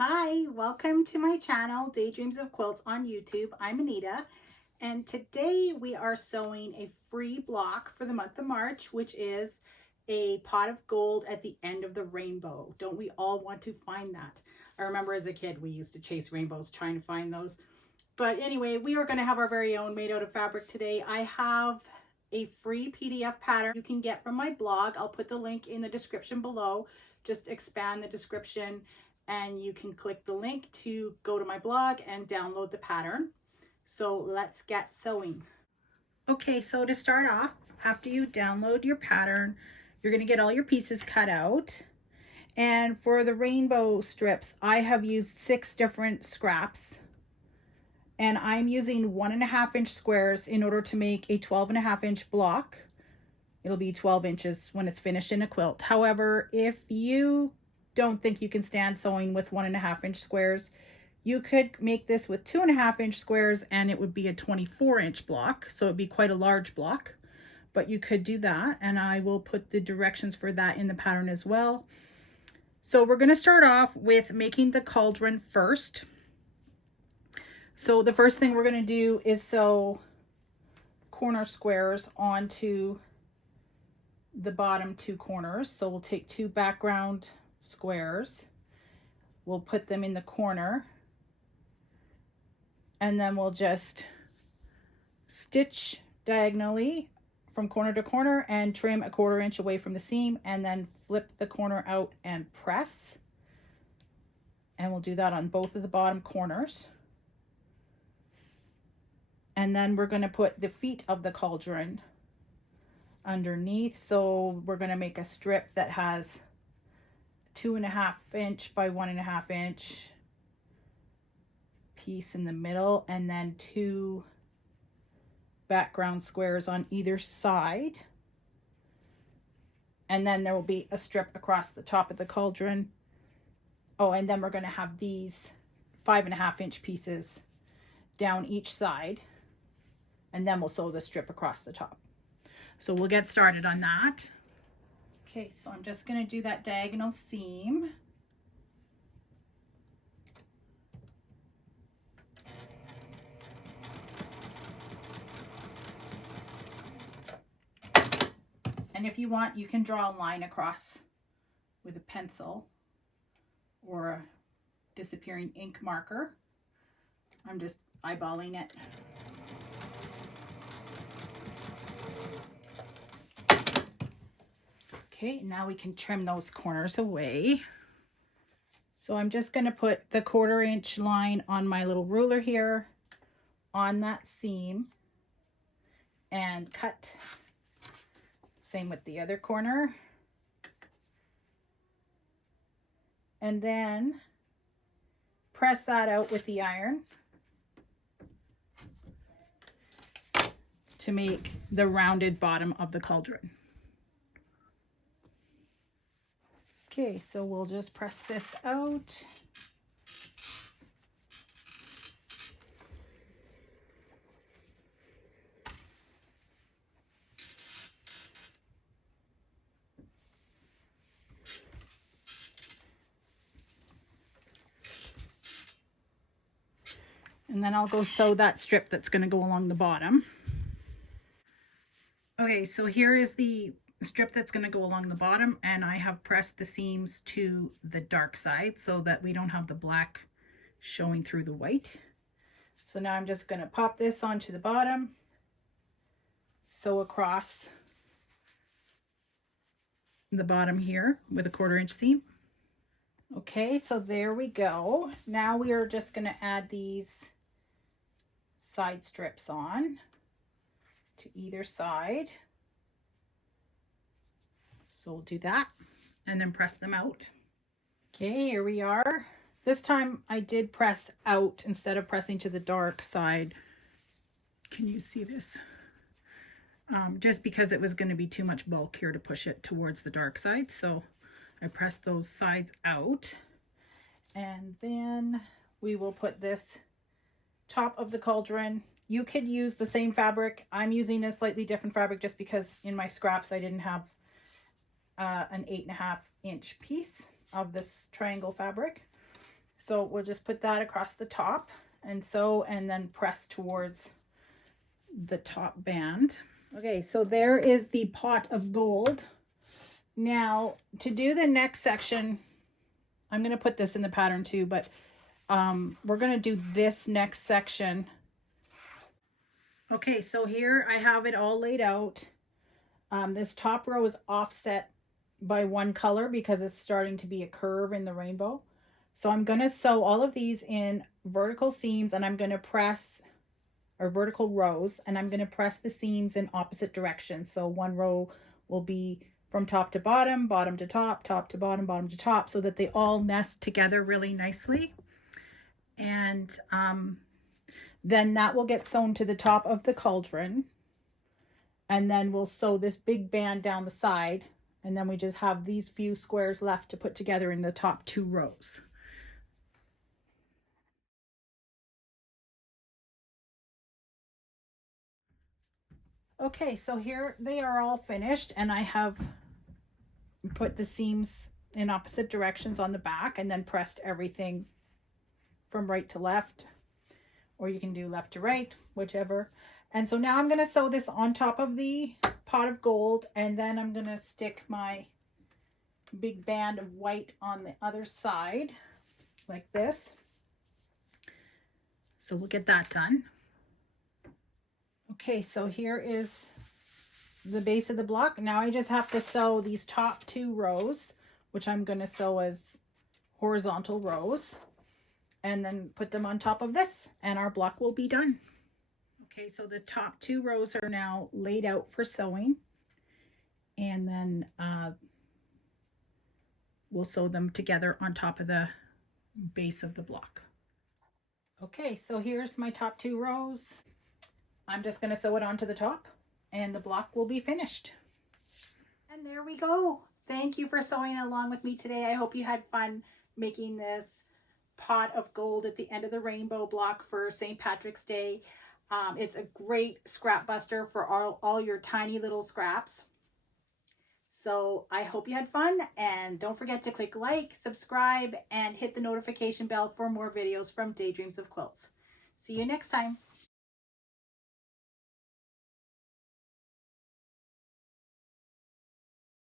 Hi, welcome to my channel, Daydreams of Quilts on YouTube. I'm Anita, and today we are sewing a free block for the month of March, which is a pot of gold at the end of the rainbow. Don't we all want to find that? I remember as a kid, we used to chase rainbows trying to find those. But anyway, we are going to have our very own made out of fabric today. I have a free PDF pattern you can get from my blog. I'll put the link in the description below. Just expand the description and you can click the link to go to my blog and download the pattern. So let's get sewing. Okay, so to start off, after you download your pattern, you're going to get all your pieces cut out. And for the rainbow strips, I have used 6 different scraps. And I'm using 1.5 inch squares in order to make a 12.5 inch block. It'll be 12 inches when it's finished in a quilt. However, if you don't think you can stand sewing with 1.5 inch squares, you could make this with 2.5 inch squares and it would be a 24 inch block. So it'd be quite a large block, but you could do that. And I will put the directions for that in the pattern as well. So we're going to start off with making the cauldron first. So the first thing we're going to do is sew corner squares onto the bottom 2 corners. So we'll take 2 background squares, we'll put them in the corner, and then we'll just stitch diagonally from corner to corner and trim 1/4 inch away from the seam, and then flip the corner out and press. And we'll do that on both of the bottom corners. And then we're going to put the feet of the cauldron underneath. So we're going to make a strip that has 2.5 inch by 1.5 inch piece in the middle, and then 2 background squares on either side. And then there will be a strip across the top of the cauldron. Oh, and then we're going to have these 5.5 inch pieces down each side. And then we'll sew the strip across the top. So we'll get started on that. Okay, so I'm just going to do that diagonal seam. And if you want, you can draw a line across with a pencil or a disappearing ink marker. I'm just eyeballing it. Okay, now we can trim those corners away. So I'm just going to put the 1/4 inch line on my little ruler here on that seam and cut. Same with the other corner. And then press that out with the iron to make the rounded bottom of the cauldron. Okay, so we'll just press this out. And then I'll go sew that strip that's going to go along the bottom. Okay, so here is the strip that's going to go along the bottom, and I have pressed the seams to the dark side so that we don't have the black showing through the white. So now I'm just going to pop this onto the bottom, sew across the bottom here with a 1/4 inch seam. Okay, so there we go. Now we are just going to add these side strips on to either side. So we'll do that and then press them out. Okay, here we are. This time I did press out instead of pressing to the dark side. Can you see this? Just because it was going to be too much bulk here to push it towards the dark side. So I pressed those sides out. And then we will put this top of the cauldron. You could use the same fabric. I'm using a slightly different fabric just because in my scraps I didn't have an 8.5 inch piece of this triangle fabric. So we'll just put that across the top and sew and then press towards the top band. Okay, so there is the pot of gold. Now to do the next section, I'm going to put this in the pattern too, but we're going to do this next section. Okay, so here I have it all laid out. This top row is offset by one color because it's starting to be a curve in the rainbow. So I'm going to sew all of these in vertical seams, and I'm going to press, or vertical rows, and I'm going to press the seams in opposite directions. So one row will be from top to bottom, bottom to top, top to bottom, bottom to top, so that they all nest together really nicely. And then that will get sewn to the top of the cauldron. And then we'll sew this big band down the side. And then we just have these few squares left to put together in the top 2 rows. Okay, so here they are all finished, and I have put the seams in opposite directions on the back and then pressed everything from right to left, or you can do left to right, whichever. And so now I'm going to sew this on top of the pot of gold, and then I'm going to stick my big band of white on the other side like this. So we'll get that done. Okay, so here is the base of the block. Now I just have to sew these top 2 rows, which I'm going to sew as horizontal rows, and then put them on top of this, and our block will be done. Okay, so the top 2 rows are now laid out for sewing, and then we'll sew them together on top of the base of the block. Okay, so here's my top 2 rows. I'm just going to sew it onto the top, and the block will be finished. And there we go. Thank you for sewing along with me today. I hope you had fun making this pot of gold at the end of the rainbow block for St. Patrick's Day. It's a great scrap buster for all your tiny little scraps. So I hope you had fun, and don't forget to click like, subscribe, and hit the notification bell for more videos from Daydreams of Quilts. See you next time.